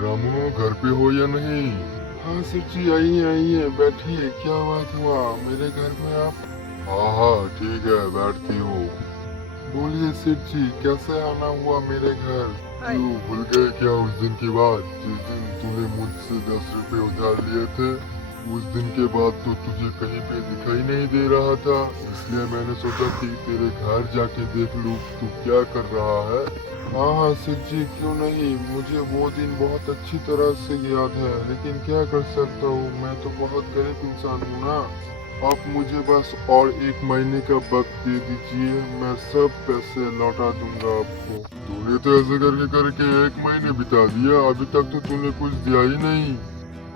रामू घर पे हो या नहीं? हाँ सर जी, आइए बैठिए। क्या बात हुआ मेरे घर में आप? हाँ हाँ ठीक है, बैठती हूँ। बोलिए सेठ जी, कैसे आना हुआ मेरे घर? क्यों भूल गए क्या उस दिन की बात जिस दिन तूने मुझसे 10 रुपए उधार लिए थे? उस दिन के बाद तो तुझे कहीं पे दिखाई नहीं दे रहा था, इसलिए मैंने सोचा कि तेरे घर जाके देख लूं तू क्या कर रहा है। हाँ हाँ सेठ जी, क्यों नहीं, मुझे वो दिन बहुत अच्छी तरह से याद है, लेकिन क्या कर सकता हूँ, मैं तो बहुत गरीब इंसान हूँ ना। आप मुझे बस और 1 महीने का वक्त दे दीजिए, मैं सब पैसे लौटा दूंगा आपको। तूने तो ऐसे करके करके 1 महीने बिता दिया, अभी तक तो तूने कुछ दिया ही नहीं।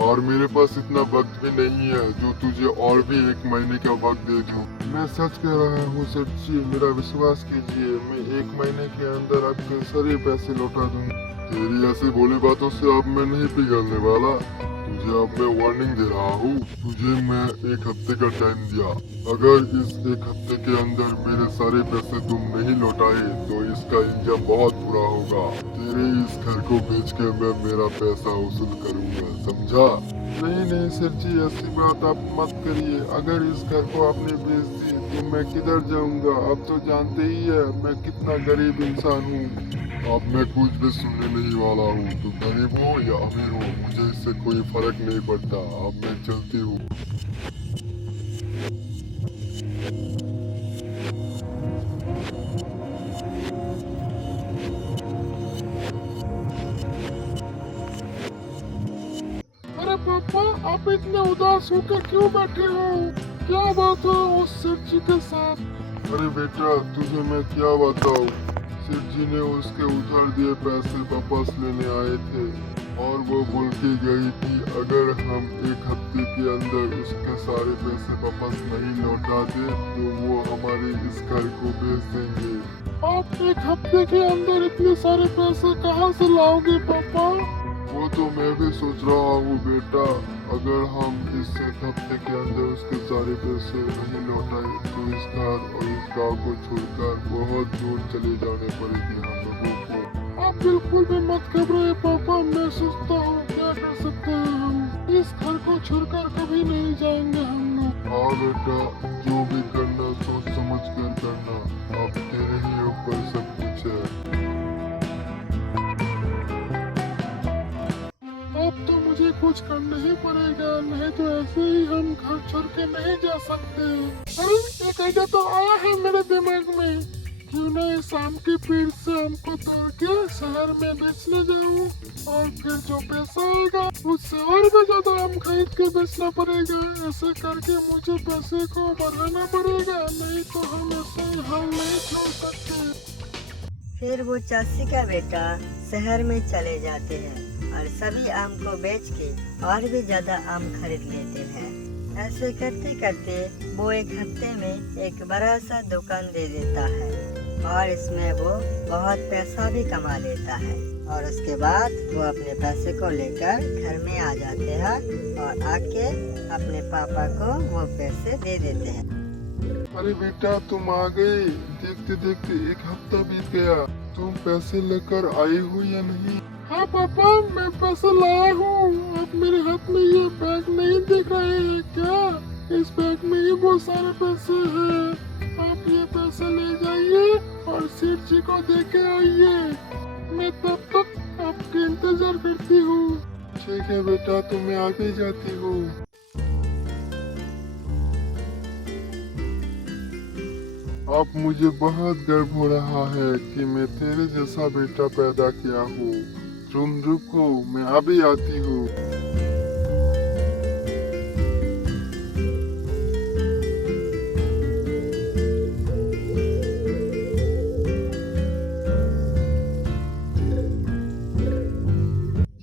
और मेरे पास इतना वक्त भी नहीं है जो तुझे और भी 1 महीने का वक्त दे दूं। मैं सच कह रहा हूँ सेठ जी, मेरा विश्वास कीजिए, मैं 1 महीने के अंदर आपके सारे पैसे लौटा दूंगा। तेरी ऐसी भोली बातों से अब मैं नहीं पिघलने वाला। तुझे अब मैं वार्निंग दे रहा हूँ। तुझे मैं 1 हफ्ते का टाइम दिया, अगर इस 1 हफ्ते के अंदर मेरे सारे पैसे तुम नहीं लौटाए तो इसका इंजाम बहुत बुरा होगा। तेरे इस घर को बेच के मैं मेरा पैसा वसूल करूँगा, समझा? नहीं नहीं सर जी, ऐसी बात आप मत करिए। अगर इस घर को आपने बेच दी तो मैं किधर जाऊंगा? आप तो जानते ही है मैं कितना गरीब इंसान हूँ। अब मैं कुछ भी सुनने नहीं वाला हूँ। तू गरीब हो या अमीर हो मुझे इससे कोई फर्क नहीं पड़ता। अब मैं चलती हूँ। अरे पापा, आप इतने उदास होकर क्यों बैठे हो? क्या बात है उस सेठ जी के साथ? अरे बेटा, तुझे मैं क्या बताऊं? सेठ जी ने उसके उधार दिए पैसे वापस लेने आए थे और वो बोल के गई कि अगर हम 1 हफ्ते के अंदर उसके सारे पैसे वापस नहीं लौटा दे तो वो हमारे इस घर को बेच देंगे। आप 1 हफ्ते के अंदर इतने सारे पैसे कहाँ से लाओगे पापा? वो तो मैं भी सोच रहा हूँ बेटा, अगर हम इस 1 हफ्ते के अंदर उसके सारे पैसे नहीं लौटाए तो इस घर और इस गांव को छोड़कर बहुत दूर चले जाने पड़ेगी हम लोगों को। आप बिल्कुल भी मत घबराए पापा, मैं सोचता हूँ क्या कर सकते हैं हम। इस घर को छोड़कर कभी नहीं जाएंगे हम लोग। हाँ बेटा, जो भी करना सोच समझ कर करना, अब तेरे ही ऊपर सब कुछ है। अब तो मुझे कुछ करना ही पड़ेगा, नहीं तो ऐसे ही हम घर छोड़ के नहीं जा सकते। अरे एक आइडिया तो आया है मेरे दिमाग में, क्यों ना इस आम के पेड़ से आम को तोड़ के शहर में बेचने जाऊं और फिर जो पैसा आएगा उससे और भी ज्यादा आम खरीद के बेचना पड़ेगा। ऐसे करके मुझे पैसे को बढ़ाना पड़ेगा, नहीं तो हम ऐसे ही हाल नहीं छोड़ सकते। फिर वो चाची का बेटा शहर में चले जाते हैं और सभी आम को बेच के और भी ज्यादा आम खरीद लेते हैं। ऐसे करते करते वो 1 हफ्ते में एक बड़ा सा दुकान दे देता है और इसमें वो बहुत पैसा भी कमा लेता है। और उसके बाद वो अपने पैसे को लेकर घर में आ जाते हैं और आके अपने पापा को वो पैसे दे देते हैं। अरे बेटा, तुम आ गए। देखते देखते 1 हफ्ता बीत गया, तुम पैसे लेकर आए हो या नहीं? हाँ पापा, मैं पैसे लाया हूँ। अब मेरे हाथ में ये बैग नहीं दिख रहे हैं क्या? इस बैग में ही बहुत सारे पैसे हैं। आप ये पैसे ले जाइए और सेठ जी को दे के आइए। मैं तब तक आपके इंतजार करती हूँ। ठीक है बेटा, तो मैं आगे जाती हूँ। अब मुझे बहुत गर्व हो रहा है कि मैं तेरे जैसा बेटा पैदा किया हूँ। तुम रुको, मैं अभी आती हूँ।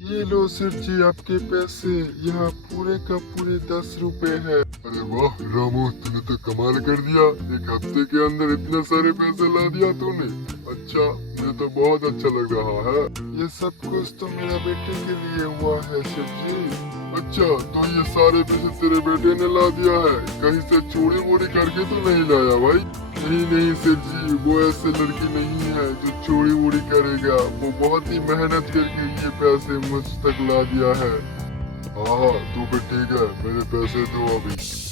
ये लो सेठ जी आपके पैसे, यहाँ पूरे का पूरे 10 रुपए है। अरे वाह रामू, तूने तो कमाल कर दिया। 1 हफ्ते के अंदर इतने सारे पैसे ला दिया तूने। अच्छा, मुझे तो बहुत अच्छा लग रहा है। ये सब कुछ तो मेरा बेटे के लिए हुआ है सेठ जी। अच्छा, तो ये सारे पैसे तेरे बेटे ने ला दिया है? कहीं से चोरी वोरी करके तो नहीं लाया भाई? नहीं नहीं सेठ जी, वो ऐसे लड़की नहीं है जो चोरी वोरी करेगा। वो बहुत ही मेहनत करके ये पैसे मुझ तक ला दिया है। हाँ हाँ, तो फिर ठीक है, मेरे पैसे दो अभी।